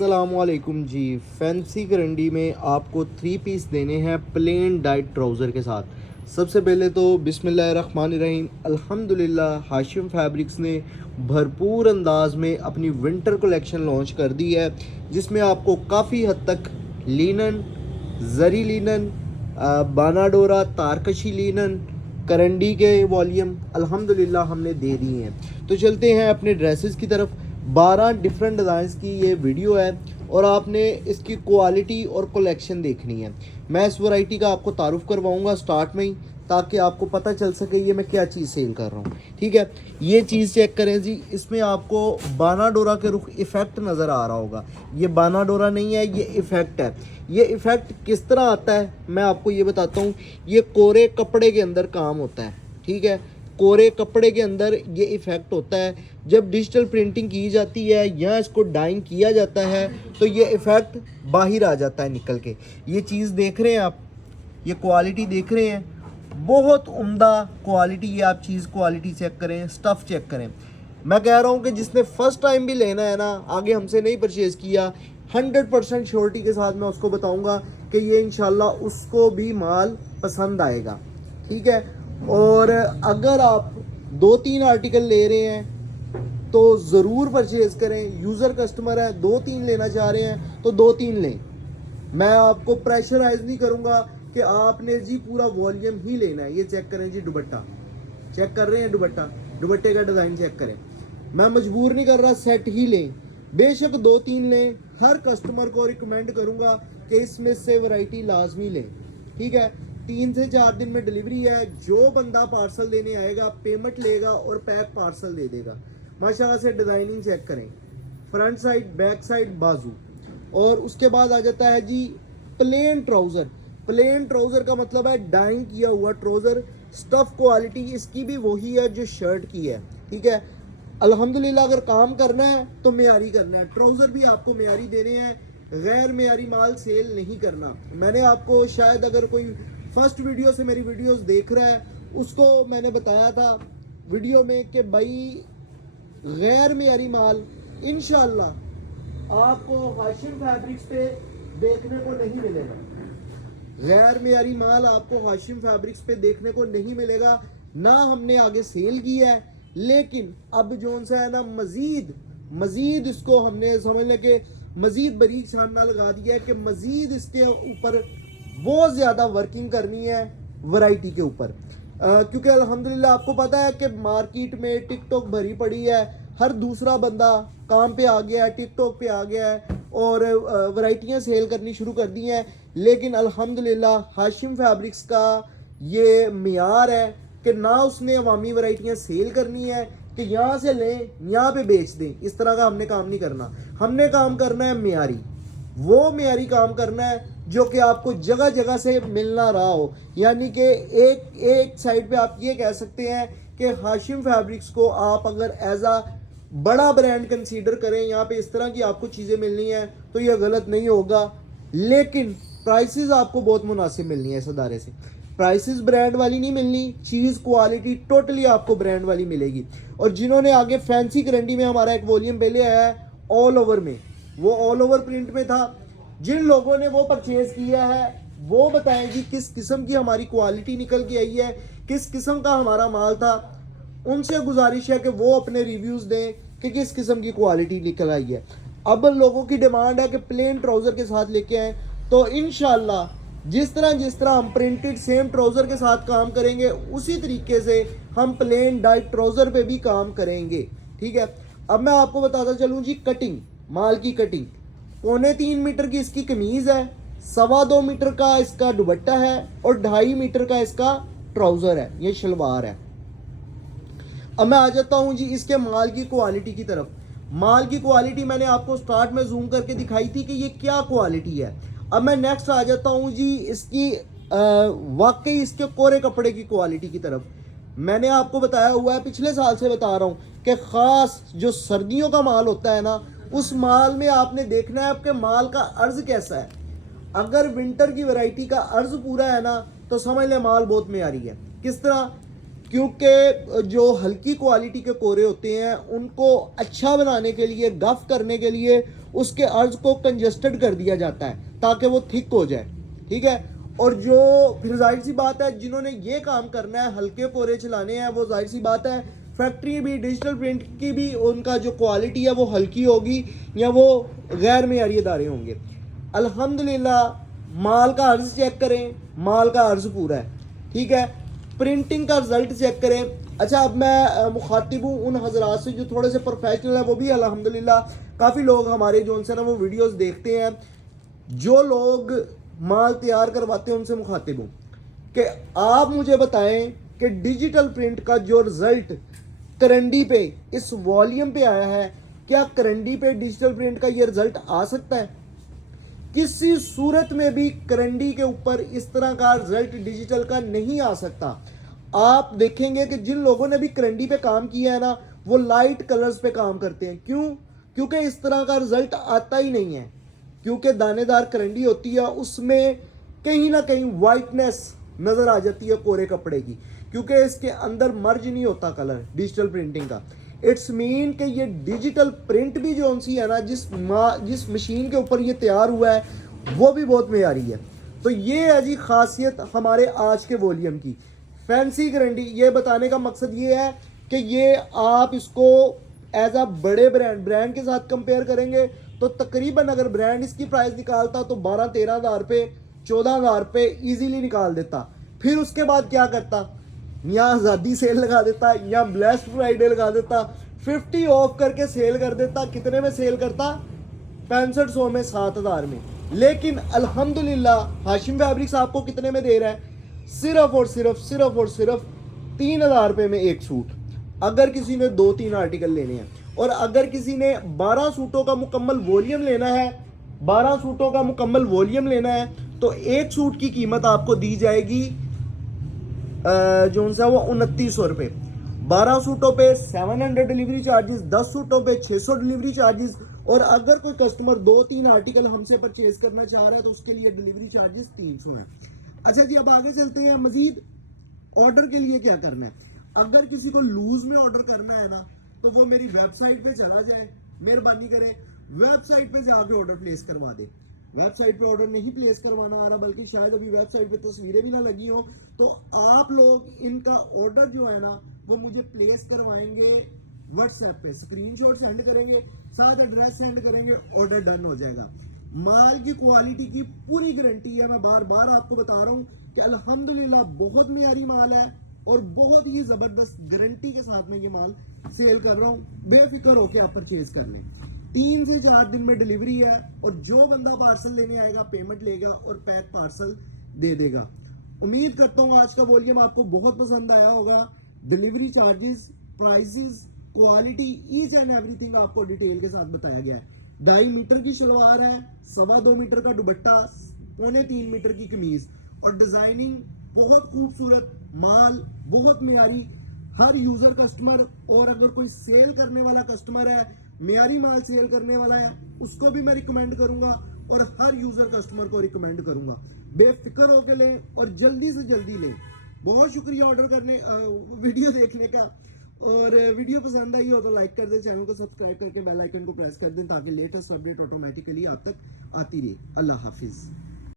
अस्सलामुअलैकुम जी। फैंसी करंडी में आपको 3 पीस देने हैं प्लेन डाइट ट्राउज़र के साथ। सबसे पहले तो बिस्मिल्लाहिर्रहमानिर्रहीम, अल्हम्दुलिल्लाह हाशिम फैब्रिक्स ने भरपूर अंदाज में अपनी विंटर कलेक्शन लॉन्च कर दी है, जिसमें आपको काफ़ी हद तक लीनन, जरी लीनन, बानाडोरा, तारकशी लीनन, करंडी के वॉल्यूम अल्हम्दुलिल्लाह हमने दे दिए हैं। तो चलते हैं अपने ड्रेसेस की तरफ। 12 डिफरेंट डिज़ाइंस की ये वीडियो है और आपने इसकी क्वालिटी और कलेक्शन देखनी है। मैं इस वैरायटी का आपको तारुफ करवाऊंगा स्टार्ट में ही, ताकि आपको पता चल सके ये मैं क्या चीज़ सेल कर रहा हूँ। ठीक है, ये चीज़ चेक करें जी। इसमें आपको बानाडोरा के रुख इफ़ेक्ट नज़र आ रहा होगा। ये बानाडोरा नहीं है, ये इफ़ेक्ट है। ये इफ़ेक्ट किस तरह आता है मैं आपको ये बताता हूँ। ये कोरे कपड़े के अंदर काम होता है। ठीक है, कोरे कपड़े के अंदर ये इफ़ेक्ट होता है। जब डिजिटल प्रिंटिंग की जाती है या इसको डाइंग किया जाता है तो ये इफ़ेक्ट बाहर आ जाता है निकल के। ये चीज़ देख रहे हैं आप, ये क्वालिटी देख रहे हैं, बहुत उम्दा क्वालिटी। ये आप चीज़ क्वालिटी चेक करें, स्टफ़ चेक करें। मैं कह रहा हूँ कि जिसने फ़र्स्ट टाइम भी लेना है ना, आगे हमसे नहीं परचेज़ किया, 100% श्योरिटी के साथ मैं उसको बताऊँगा कि ये इंशाल्लाह उसको भी माल पसंद आएगा। ठीक है, और अगर आप 2-3 आर्टिकल ले रहे हैं तो ज़रूर परचेज़ करें। यूज़र कस्टमर है, 2-3 लेना चाह रहे हैं तो 2-3 लें। मैं आपको प्रेशराइज नहीं करूँगा कि आपने जी पूरा वॉल्यूम ही लेना है। ये चेक करें जी, दुपट्टा चेक कर रहे हैं, दुपट्टे का डिज़ाइन चेक करें। मैं मजबूर नहीं कर रहा, सेट ही लें, बेशक 2-3 लें। हर कस्टमर को रिकमेंड करूँगा कि इसमें से वैरायटी लाजमी लें। ठीक है, 3 से 4 दिन में डिलीवरी है। जो बंदा पार्सल देने आएगा पेमेंट लेगा और पैक पार्सल दे देगा। माशाल्लाह से डिज़ाइनिंग चेक करें, फ्रंट साइड, बैक साइड, बाजू। और उसके बाद आ जाता है जी प्लेन ट्राउज़र। प्लेन ट्राउज़र का मतलब है डाइंग किया हुआ ट्राउज़र। स्टफ़ क्वालिटी इसकी भी वही है जो शर्ट की है। ठीक है, अल्हम्दुलिल्लाह अगर काम करना है तो मेयारी करना है। ट्राउज़र भी आपको मेयारी देने हैं, गैर मेयारी माल सेल नहीं करना। मैंने आपको शायद, अगर कोई फर्स्ट वीडियो से मेरी वीडियोस देख रहा है, उसको मैंने बताया था वीडियो में कि भाई गैर मेयारी माल इंशाल्लाह आपको हाशिम फैब्रिक्स पे देखने को नहीं मिलेगा। गैर मेयारी माल आपको हाशिम फैब्रिक्स पे देखने को नहीं मिलेगा। ना हमने आगे सेल किया है, लेकिन अब जोन सा है ना, मजीद इसको हमने समझ लें कि मजीद बारीक छानना लगा दिया है कि मजीद इसके ऊपर बहुत ज़्यादा वर्किंग करनी है वैरायटी के ऊपर। क्योंकि अल्हम्दुलिल्लाह आपको पता है कि मार्केट में टिकटॉक भरी पड़ी है। हर दूसरा बंदा काम पे आ गया है, टिकटॉक पे आ गया है और वैरायटियाँ सेल करनी शुरू कर दी हैं। लेकिन अल्हम्दुलिल्लाह हाशिम फैब्रिक्स का ये मियार है कि ना उसने अवामी वैरायटियाँ सेल करनी है कि यहाँ से लें यहाँ पे बेच दें। इस तरह का हमने काम नहीं करना। हमने काम करना है मेयारी, वो मेयारी काम करना है जो कि आपको जगह जगह से मिलना रहा हो। यानी कि एक साइड पे आप ये कह सकते हैं कि हाशिम फैब्रिक्स को आप अगर एज आ बड़ा ब्रांड कंसीडर करें, यहाँ पे इस तरह की आपको चीज़ें मिलनी है तो यह गलत नहीं होगा। लेकिन प्राइसेस आपको बहुत मुनासिब मिलनी है इस अदारे से। प्राइसेस ब्रांड वाली नहीं मिलनी, चीज़ क्वालिटी टोटली आपको ब्रांड वाली मिलेगी। और जिन्होंने आगे फैंसी करंडी में हमारा एक वॉल्यूम पहले आया है ऑल ओवर में, वो ऑल ओवर प्रिंट में था। जिन लोगों ने वो परचेज किया है वो बताएं जी किस किस्म की हमारी क्वालिटी निकल के आई है, किस किस्म का हमारा माल था। उनसे गुजारिश है कि वो अपने रिव्यूज़ दें कि किस किस्म की क्वालिटी निकल आई है। अब लोगों की डिमांड है कि प्लेन ट्राउज़र के साथ लेके आएँ, तो इंशाल्लाह जिस तरह हम प्रिंटेड सेम ट्राउज़र के साथ काम करेंगे, उसी तरीके से हम प्लेन डाइट ट्राउज़र पे भी काम करेंगे। ठीक है, अब मैं आपको बताता चलूँ जी कटिंग, माल की कटिंग। 3.25 मीटर की इसकी कमीज़ है, 2.25 मीटर का इसका दुपट्टा है और 2.5 मीटर का इसका ट्राउज़र है, ये शलवार है। अब मैं आ जाता हूँ जी इसके माल की क्वालिटी की तरफ। माल की क्वालिटी मैंने आपको स्टार्ट में जूम करके दिखाई थी कि ये क्या क्वालिटी है। अब मैं नेक्स्ट आ जाता हूँ जी इसकी वाकई इसके कोरे कपड़े की क्वालिटी की तरफ। मैंने आपको बताया हुआ है, पिछले साल से बता रहा हूँ कि ख़ास जो सर्दियों का माल होता है ना, उस माल में आपने देखना है आपके माल का अर्ज़ कैसा है। अगर विंटर की वैरायटी का अर्ज़ पूरा है ना तो समझ लें माल बहुत मेयारी है। किस तरह, क्योंकि जो हल्की क्वालिटी के कोरे होते हैं उनको अच्छा बनाने के लिए, गफ करने के लिए उसके अर्ज को कंजस्टेड कर दिया जाता है ताकि वो थिक हो जाए, ठीक है। और जो फिर जाहिर सी बात है जिन्होंने ये काम करना है, हल्के कोरे चलाने हैं, वो जाहिर सी बात है फैक्ट्री भी, डिजिटल प्रिंट की भी उनका जो क्वालिटी है वो हल्की होगी या वो गैर मेयारी इदारे होंगे। अल्हम्दुलिल्लाह माल का अर्ज चेक करें, माल का अर्ज पूरा है, ठीक है। प्रिंटिंग का रिजल्ट चेक करें। अच्छा, अब मैं मुखातिब हूँ उन हजरात से जो थोड़े से प्रोफेशनल है, वो भी अल्हम्दुलिल्लाह काफ़ी लोग हमारे जो उनसे ना वो वीडियोस देखते हैं, जो लोग माल तैयार करवाते हैं उनसे मुखातिब हूँ कि आप मुझे बताएं कि डिजिटल प्रिंट का जो रिजल्ट करंडी पे इस वॉल्यूम पे आया है, क्या करंडी पे डिजिटल प्रिंट का ये रिजल्ट आ सकता है? किसी सूरत में भी करंडी के ऊपर इस तरह का रिजल्ट डिजिटल का नहीं आ सकता। आप देखेंगे कि जिन लोगों ने भी करंडी पे काम किया है ना, वो लाइट कलर्स पे काम करते हैं। क्यों? क्योंकि इस तरह का रिजल्ट आता ही नहीं है, क्योंकि दानेदार करंडी होती है, उसमें कहीं ना कहीं वाइटनेस नजर आ जाती है कोरे कपड़े की, क्योंकि इसके अंदर मर्ज नहीं होता कलर डिजिटल प्रिंटिंग का। इट्स मीन कि ये डिजिटल प्रिंट भी जो सी है ना, जिस मशीन के ऊपर ये तैयार हुआ है वो भी बहुत मेयारी है। तो ये है जी खासियत हमारे आज के वॉल्यूम की। फैंसी करंडी, ये बताने का मकसद ये है कि ये आप इसको एज अ बड़े ब्रांड के साथ कंपेयर करेंगे तो तकरीबन अगर ब्रांड इसकी प्राइस निकालता तो 12-13 हज़ार पे, 14 हज़ार पे ईजीली निकाल देता। फिर उसके बाद क्या करता, या आज़ादी सेल लगा देता, या ब्लैक फ्राइडे लगा देता, 50 ऑफ करके सेल कर देता। कितने में सेल करता? 6500 में, 7000 में। लेकिन अल्हम्दुलिल्लाह हाशिम फैब्रिक्स आपको कितने में दे रहा है? सिर्फ और सिर्फ 3000 रुपये में एक सूट। अगर किसी ने 2-3 आर्टिकल लेने हैं, और अगर किसी ने 12 सूटों का मुकम्मल वॉल्यूम लेना है, 12 सूटों का मुकम्मल वॉल्यूम लेना है, तो एक सूट की कीमत आपको दी जाएगी जो सा वो 2900 रुपये। 12 सूटों पे 700 डिलीवरी चार्जेस, 10 सूटों पे 600 डिलीवरी चार्जेस। और अगर कोई कस्टमर 2-3 आर्टिकल हमसे परचेज करना चाह रहा है तो उसके लिए डिलीवरी चार्जेस 300 हैं। अच्छा जी, अब आगे चलते हैं। मजीद ऑर्डर के लिए क्या करना है? अगर किसी को लूज में ऑर्डर करना है ना, तो वो मेरी वेबसाइट पे चला जाए, मेहरबानी करें वेबसाइट पे जाके ऑर्डर प्लेस करवा दे। वेबसाइट पे ऑर्डर नहीं प्लेस करवाना आ रहा, बल्कि शायद अभी वेबसाइट पे तस्वीरें भी ना लगी हो, तो आप लोग इनका ऑर्डर जो है ना वो मुझे प्लेस करवाएंगे व्हाट्सएप पे, स्क्रीनशॉट सेंड करेंगे, साथ एड्रेस सेंड करेंगे, ऑर्डर डन हो जाएगा। माल की क्वालिटी की पूरी गारंटी है। मैं बार बार आपको बता रहा हूँ कि अल्हम्दुलिल्लाह बहुत मेयारी माल है और बहुत ही जबरदस्त गारंटी के साथ में ये माल सेल कर रहा हूँ। बेफिक्र होके आप परचेज कर लें। 3 से 4 दिन में डिलीवरी है, और जो बंदा पार्सल लेने आएगा पेमेंट लेगा और पैक पार्सल दे देगा। उम्मीद करता हूँ आज का वॉल्यूम आपको बहुत पसंद आया होगा। Delivery charges, prices, quality, each and everything आपको डिटेल के साथ बताया गया है। 2.5 मीटर की शलवार है, 2.25 मीटर का दुपट्टा, 3.25 मीटर की कमीज, और डिजाइनिंग बहुत खूबसूरत, माल बहुत मेयारी। हर यूजर कस्टमर, और अगर कोई सेल करने वाला कस्टमर है, मेयारी माल सेल करने वाला है, उसको भी मैं रिकमेंड करूंगा, और हर यूजर कस्टमर को रिकमेंड करूंगा। बेफिक्र होकर लें और जल्दी से जल्दी लें। बहुत शुक्रिया ऑर्डर करने, वीडियो देखने का। और वीडियो पसंद आई हो तो लाइक कर दें, चैनल को सब्सक्राइब करके बेल आइकन को प्रेस कर दें ताकि लेटेस्ट अपडेट ऑटोमेटिकली आप तक आती रहे। अल्लाह हाफिज।